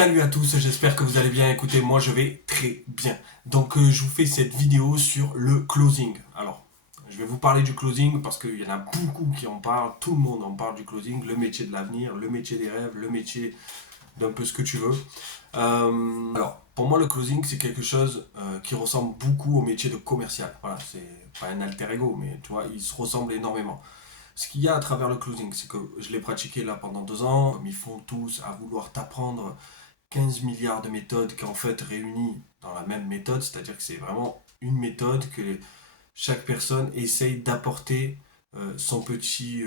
Salut à tous, j'espère que vous allez bien. Écoutez, moi je vais très bien. Donc je vous fais cette vidéo sur le closing. Alors, je vais vous parler du closing parce qu'il y en a beaucoup qui en parlent. Tout le monde en parle du closing, le métier de l'avenir, le métier des rêves, le métier d'un peu ce que tu veux. Alors, pour moi le closing c'est quelque chose qui ressemble beaucoup au métier de commercial. Voilà, c'est pas un alter ego, mais tu vois, il se ressemble énormément. Ce qu'il y a à travers le closing, c'est que je l'ai pratiqué là pendant 2 ans, comme ils font tous à vouloir t'apprendre 15 milliards de méthodes qui en fait réunies dans la même méthode, c'est-à-dire que c'est vraiment une méthode que chaque personne essaye d'apporter son petit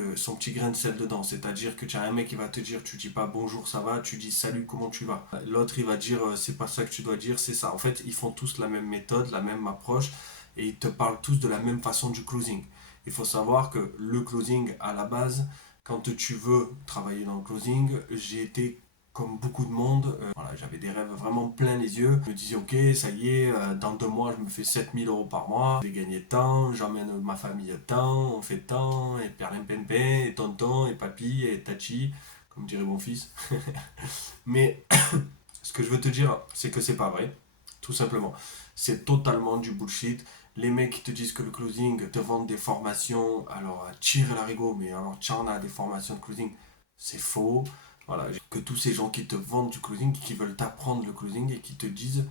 grain de sel dedans. C'est-à-dire que tu as un mec qui va te dire, tu dis pas bonjour, ça va, tu dis salut, comment tu vas. L'autre il va dire, c'est pas ça que tu dois dire, c'est ça. En fait, ils font tous la même méthode, la même approche, et ils te parlent tous de la même façon du closing. Il faut savoir que le closing, à la base, quand tu veux travailler dans le closing, j'ai été comme beaucoup de monde, voilà, j'avais des rêves vraiment plein les yeux. Je me disais, ok, ça y est, dans 2 mois, je me fais 7 000 € par mois. Je vais gagner tant, j'emmène ma famille tant, on fait tant, et perlimpinpin, et tonton, et papy, et tachi, comme dirait mon fils. Mais ce que je veux te dire, c'est que c'est pas vrai, tout simplement. C'est totalement du bullshit. Les mecs qui te disent que le closing te vendent des formations, alors tire l'arigot, mais alors tu en as des formations de closing, c'est faux. Voilà, que tous ces gens qui te vendent du closing, qui veulent t'apprendre le closing et qui te disent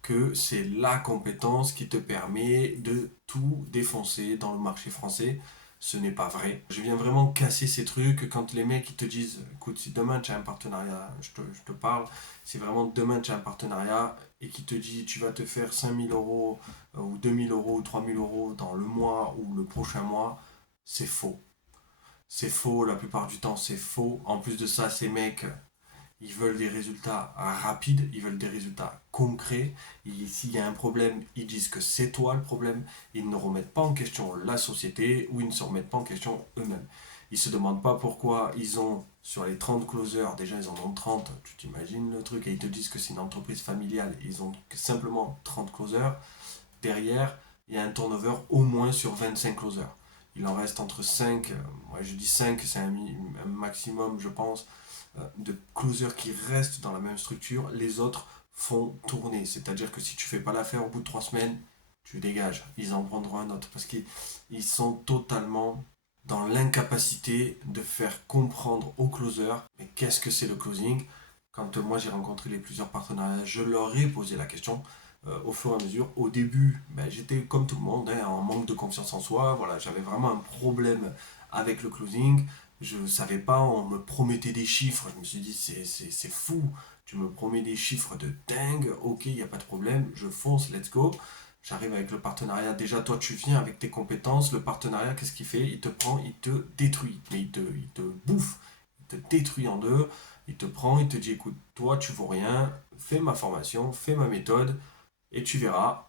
que c'est la compétence qui te permet de tout défoncer dans le marché français. Ce n'est pas vrai. Je viens vraiment casser ces trucs quand les mecs ils te disent, écoute, si demain tu as un partenariat, je te parle, si vraiment demain tu as un partenariat et qui te dit tu vas te faire 5 000 € ou 2 000 € ou 3 000 € dans le mois ou le prochain mois, c'est faux. C'est faux, la plupart du temps c'est faux. En plus de ça, ces mecs, ils veulent des résultats rapides, ils veulent des résultats concrets. Et s'il y a un problème, ils disent que c'est toi le problème. Ils ne remettent pas en question la société ou ils ne se remettent pas en question eux-mêmes. Ils ne se demandent pas pourquoi ils ont, sur les 30 closers, déjà ils en ont 30, tu t'imagines le truc, et ils te disent que c'est une entreprise familiale, ils ont simplement 30 closers. Derrière, il y a un turnover au moins sur 25 closers. Il en reste entre 5, moi je dis 5, c'est un maximum je pense, de closers qui restent dans la même structure, les autres font tourner. C'est-à-dire que si tu fais pas l'affaire au bout de 3 semaines, tu dégages. Ils en prendront un autre parce qu'ils sont totalement dans l'incapacité de faire comprendre aux closers mais qu'est-ce que c'est le closing. Quand moi j'ai rencontré les plusieurs partenariats, je leur ai posé la question au fur et à mesure. Au début, ben, j'étais comme tout le monde, hein, en manque de confiance en soi. Voilà, j'avais vraiment un problème avec le closing. Je ne savais pas, on me promettait des chiffres. Je me suis dit, c'est fou. Tu me promets des chiffres de dingue. Ok, il n'y a pas de problème. Je fonce, let's go. J'arrive avec le partenariat. Déjà, toi, tu viens avec tes compétences. Le partenariat, qu'est-ce qu'il fait? Il te prend, il te détruit. Mais il te bouffe. Il te détruit en deux. Il te prend, il te dit, écoute, toi, tu vaux rien. Fais ma formation, fais ma méthode. Et tu verras,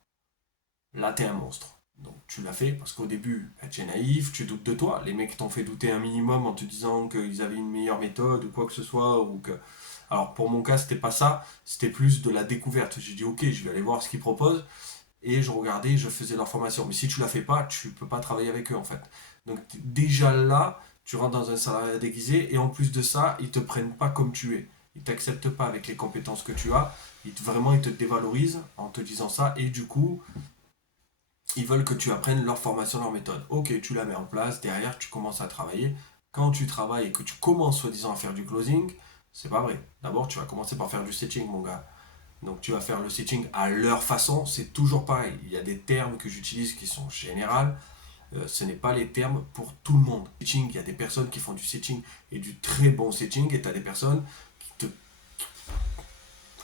là, t'es un monstre. Donc tu l'as fait parce qu'au début, bah, tu es naïf, tu doutes de toi. Les mecs t'ont fait douter un minimum en te disant qu'ils avaient une meilleure méthode ou quoi que ce soit. Ou que... Alors pour mon cas, c'était pas ça, c'était plus de la découverte. J'ai dit ok, je vais aller voir ce qu'ils proposent. Et je regardais, je faisais leur formation. Mais si tu la fais pas, tu peux pas travailler avec eux en fait. Donc déjà là, tu rentres dans un salariat déguisé et en plus de ça, ils te prennent pas comme tu es. Ils t'acceptent pas avec les compétences que tu as. Vraiment, ils te dévalorisent en te disant ça. Et du coup, ils veulent que tu apprennes leur formation, leur méthode. Ok, tu la mets en place, derrière tu commences à travailler. Quand tu travailles et que tu commences soi-disant à faire du closing, c'est pas vrai. D'abord, tu vas commencer par faire du setting, mon gars. Donc tu vas faire le setting à leur façon, c'est toujours pareil. Il y a des termes que j'utilise qui sont généraux. Ce n'est pas les termes pour tout le monde. Setting, il y a des personnes qui font du setting et du très bon setting, et tu as des personnes qui te...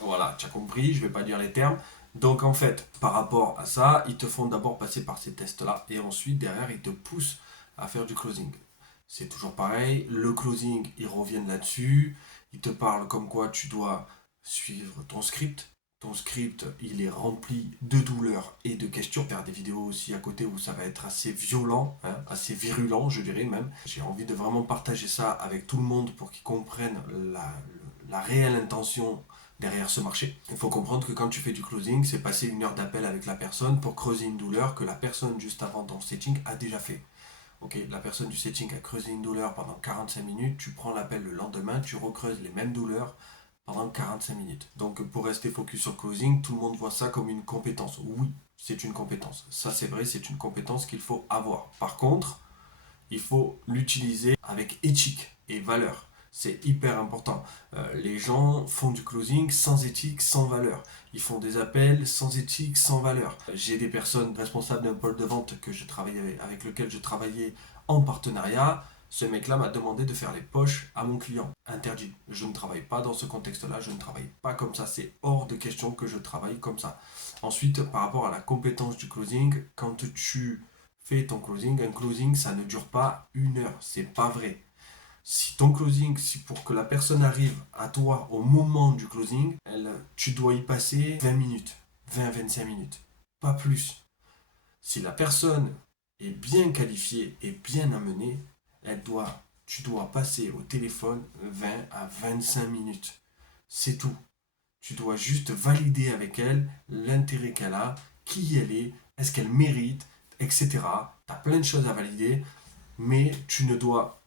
Voilà, tu as compris, je ne vais pas dire les termes. Donc en fait, par rapport à ça, ils te font d'abord passer par ces tests-là et ensuite derrière, ils te poussent à faire du closing. C'est toujours pareil, le closing, ils reviennent là-dessus, ils te parlent comme quoi tu dois suivre ton script. Ton script, il est rempli de douleurs et de questions. Faire des vidéos aussi à côté où ça va être assez violent, hein, assez virulent, je dirais même. J'ai envie de vraiment partager ça avec tout le monde pour qu'ils comprennent la réelle intention derrière ce marché. Il faut comprendre que quand tu fais du closing, c'est passer 1 heure d'appel avec la personne pour creuser une douleur que la personne juste avant dans le setting a déjà fait. Ok, la personne du setting a creusé une douleur pendant 45 minutes, tu prends l'appel le lendemain, tu recreuses les mêmes douleurs pendant 45 minutes. Donc pour rester focus sur le closing, tout le monde voit ça comme une compétence. Oui, c'est une compétence. Ça c'est vrai, c'est une compétence qu'il faut avoir. Par contre, il faut l'utiliser avec éthique et valeur. C'est hyper important. Les gens font du closing sans éthique, sans valeur. Ils font des appels sans éthique, sans valeur. J'ai des personnes responsables d'un pôle de vente que je travaillais avec lequel je travaillais en partenariat. Ce mec-là m'a demandé de faire les poches à mon client. Interdit. Je ne travaille pas dans ce contexte-là, je ne travaille pas comme ça. C'est hors de question que je travaille comme ça. Ensuite, par rapport à la compétence du closing, quand tu fais ton closing, un closing, ça ne dure pas 1 heure. C'est pas vrai. Si ton closing, si pour que la personne arrive à toi au moment du closing, tu dois y passer 20 minutes, 20-25 minutes, pas plus. Si la personne est bien qualifiée et bien amenée, tu dois passer au téléphone 20 à 25 minutes. C'est tout. Tu dois juste valider avec elle l'intérêt qu'elle a, qui elle est-ce qu'elle mérite, etc. Tu as plein de choses à valider, mais tu ne dois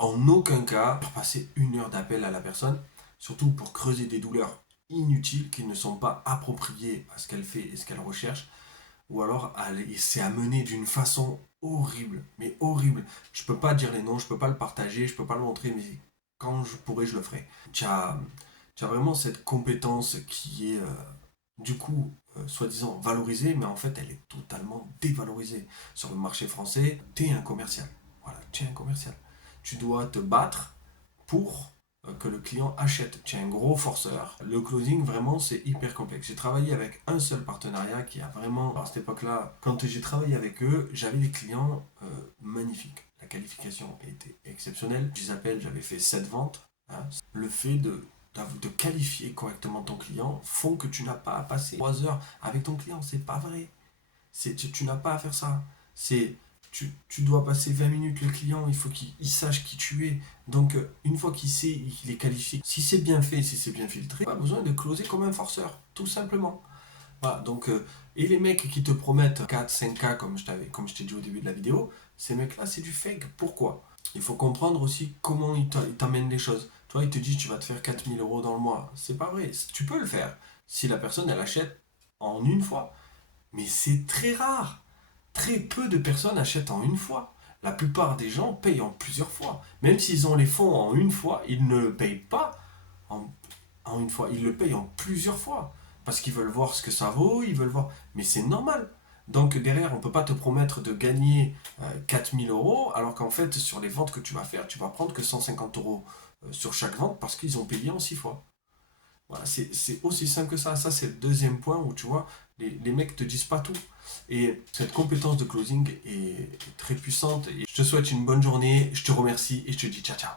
en aucun cas faire passer 1 heure d'appel à la personne, surtout pour creuser des douleurs inutiles qui ne sont pas appropriées à ce qu'elle fait et ce qu'elle recherche, ou alors c'est amené d'une façon horrible, mais horrible. Je peux pas dire les noms, je peux pas le partager, je peux pas le montrer, mais quand je pourrais, je le ferai. Tu as vraiment cette compétence qui est du coup soi-disant valorisée, mais en fait elle est totalement dévalorisée. Sur le marché français, tu es un commercial. Voilà, tu es un commercial. Tu dois te battre pour que le client achète. Tu es un gros forceur. Le closing, vraiment, c'est hyper complexe. J'ai travaillé avec un seul partenariat qui a vraiment, à cette époque-là, quand j'ai travaillé avec eux, j'avais des clients magnifiques. La qualification était exceptionnelle. Je les appelle, j'avais fait 7 ventes. Hein. Le fait de qualifier correctement ton client font que tu n'as pas à passer 3 heures avec ton client. C'est pas vrai. Tu n'as pas à faire ça. Tu dois passer 20 minutes le client, il faut qu'il sache qui tu es. Donc, une fois qu'il sait, qu'il est qualifié, si c'est bien fait, si c'est bien filtré, pas besoin de closer comme un forceur, tout simplement. Voilà, donc, et les mecs qui te promettent 4-5K, comme je t'ai dit au début de la vidéo, ces mecs-là, c'est du fake. Pourquoi? Il faut comprendre aussi comment ils t'amènent les choses. Toi, ils te disent tu vas te faire 4 000 € dans le mois. C'est pas vrai. Tu peux le faire si la personne, elle achète en une fois. Mais c'est très rare. Très peu de personnes achètent en une fois. La plupart des gens payent en plusieurs fois. Même s'ils ont les fonds en une fois, ils ne le payent pas en, en une fois. Ils le payent en plusieurs fois. Parce qu'ils veulent voir ce que ça vaut, ils veulent voir. Mais c'est normal. Donc derrière, on ne peut pas te promettre de gagner 4 000 € alors qu'en fait, sur les ventes que tu vas faire, tu vas prendre que 150 € sur chaque vente parce qu'ils ont payé en 6 fois. Voilà, c'est aussi simple que ça. Ça, c'est le deuxième point où tu vois, les mecs te disent pas tout. Et cette compétence de closing est très puissante. Et je te souhaite une bonne journée, je te remercie et je te dis ciao ciao.